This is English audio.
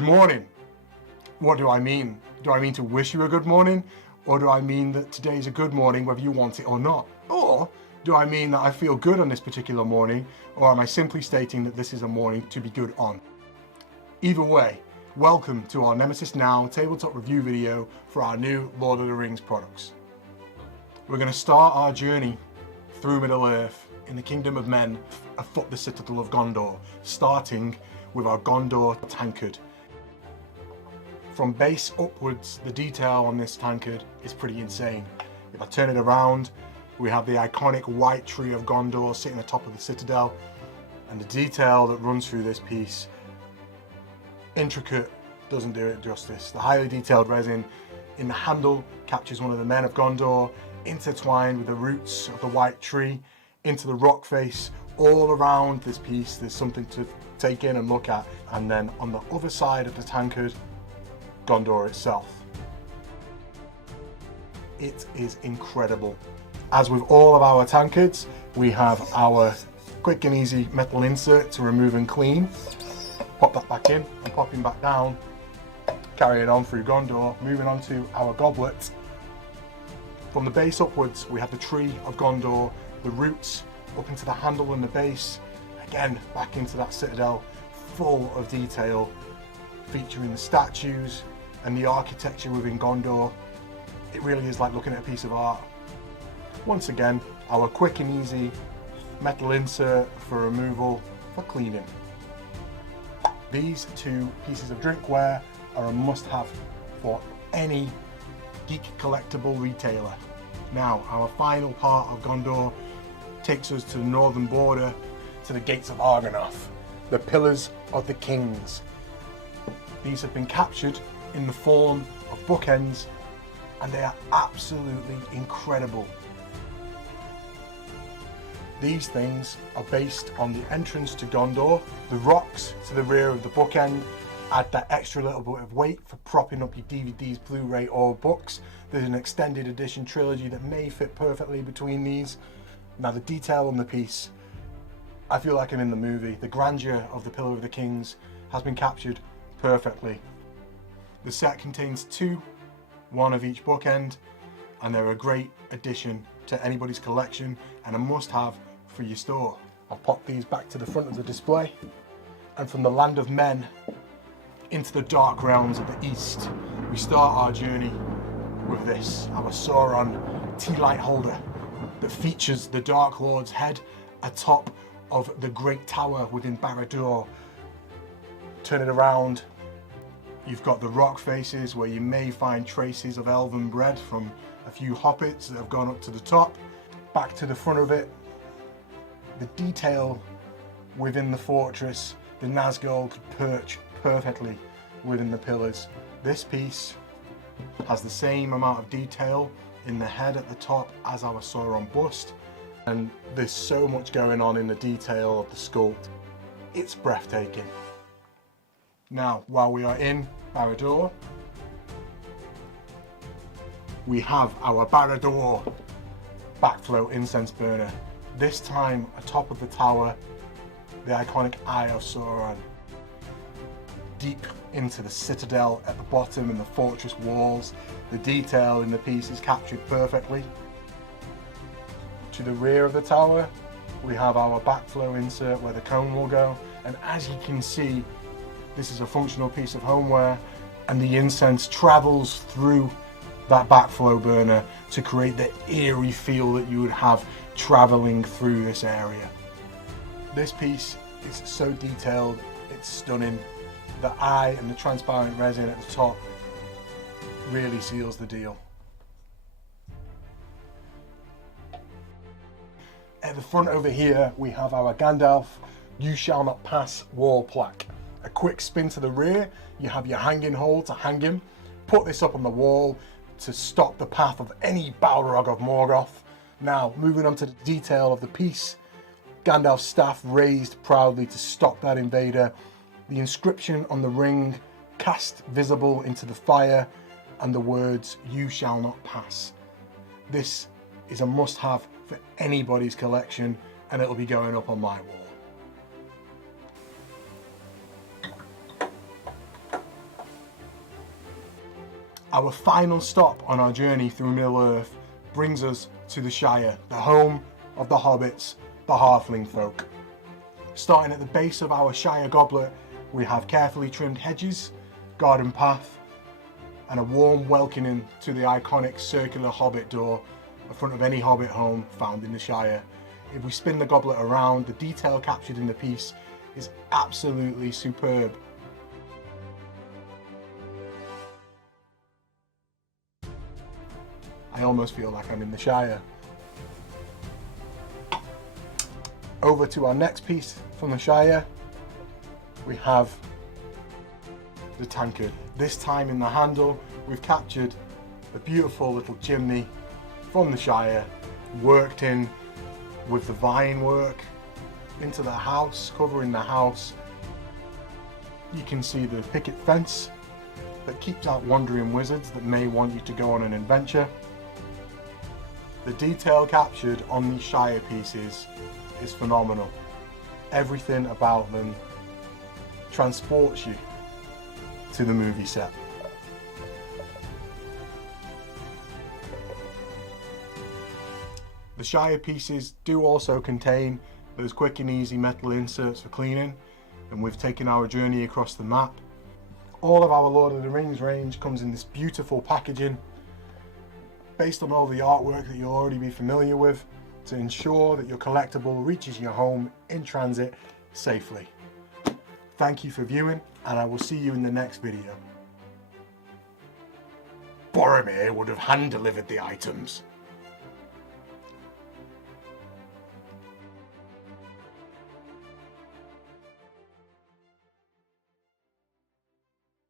Good morning. What do I mean? Do I mean to wish you a good morning? Or do I mean that today is a good morning whether you want it or not? Or do I mean that I feel good on this particular morning? Or am I simply stating that this is a morning to be good on? Either way, welcome to our Nemesis Now tabletop review video for our new Lord of the Rings products. We're going to start our journey through Middle-earth in the Kingdom of Men afoot the Citadel of Gondor, starting with our Gondor tankard. From base upwards, the detail on this tankard is pretty insane. If I turn it around, we have the iconic white tree of Gondor sitting atop of the citadel, and the detail that runs through this piece, intricate, doesn't do it justice. The highly detailed resin in the handle captures one of the men of Gondor, intertwined with the roots of the white tree into the rock face. All around this piece there's something to take in and look at, and then on the other side of the tankard, Gondor itself. It is incredible. As with all of our tankards, we have our quick and easy metal insert to remove and clean. Pop that back in and pop him back down. Carry it on through Gondor. Moving on to our goblet. From the base upwards, we have the tree of Gondor, the roots up into the handle and the base. Again, back into that citadel, full of detail, featuring the statues and the architecture within Gondor. It really is like looking at a piece of art. Once again, our quick and easy metal insert for removal for cleaning. These two pieces of drinkware are a must-have for any geek collectible retailer. Now, our final part of Gondor takes us to the northern border, to the gates of Argonath, the Pillars of the Kings. These have been captured in the form of bookends, and they are absolutely incredible. These things are based on the entrance to Gondor. The rocks to the rear of the bookend add that extra little bit of weight for propping up your DVDs, Blu-ray or books. There's an extended edition trilogy that may fit perfectly between these. Now the detail on the piece, I feel like I'm in the movie. The grandeur of the Pillar of the Kings has been captured perfectly. The set contains two, one of each bookend, and they're a great addition to anybody's collection and a must-have for your store. I'll pop these back to the front of the display, and from the land of men into the dark realms of the east, we start our journey with this, our Sauron tea light holder that features the Dark Lord's head atop of the great tower within Barad-dûr. Turn it around, you've got the rock faces where you may find traces of elven bread from a few hobbits that have gone up to the top. Back to the front of it, the detail within the fortress, the Nazgul could perch perfectly within the pillars. This piece has the same amount of detail in the head at the top as our Sauron bust, and there's so much going on in the detail of the sculpt. It's breathtaking. Now, while we are in Barad-dûr, we have our Barad-dûr backflow incense burner. This time atop of the tower, the iconic Eye of Sauron. Deep into the citadel at the bottom and the fortress walls, the detail in the piece is captured perfectly. To the rear of the tower, we have our backflow insert where the cone will go, and as you can see, this is a functional piece of homeware, and the incense travels through that backflow burner to create the eerie feel that you would have traveling through this area. This piece is so detailed, it's stunning. The eye and the transparent resin at the top really seals the deal. At the front over here, we have our Gandalf "You Shall Not Pass" wall plaque. A quick spin to the rear, you have your hanging hole to hang him. Put this up on the wall to stop the path of any Balrog of Morgoth. Now, moving on to the detail of the piece, Gandalf's staff raised proudly to stop that invader. The inscription on the ring cast visible into the fire, and the words "You shall not pass." This is a must-have for anybody's collection, and it'll be going up on my wall. Our final stop on our journey through Middle-earth brings us to the Shire, the home of the hobbits, the halfling folk. Starting at the base of our Shire goblet, we have carefully trimmed hedges, garden path, and a warm welcoming to the iconic circular hobbit door in front of any hobbit home found in the Shire. If we spin the goblet around, the detail captured in the piece is absolutely superb. I almost feel like I'm in the Shire. Over to our next piece from the Shire, we have the tankard. This time in the handle, we've captured a beautiful little chimney from the Shire, worked in with the vine work into the house, covering the house. You can see the picket fence that keeps out wandering wizards that may want you to go on an adventure. The detail captured on these Shire pieces is phenomenal. Everything about them transports you to the movie set. The Shire pieces do also contain those quick and easy metal inserts for cleaning, and we've taken our journey across the map. All of our Lord of the Rings range comes in this beautiful packaging based on all the artwork that you'll already be familiar with to ensure that your collectible reaches your home in transit safely. Thank you for viewing, and I will see you in the next video. Boromir would have hand-delivered the items.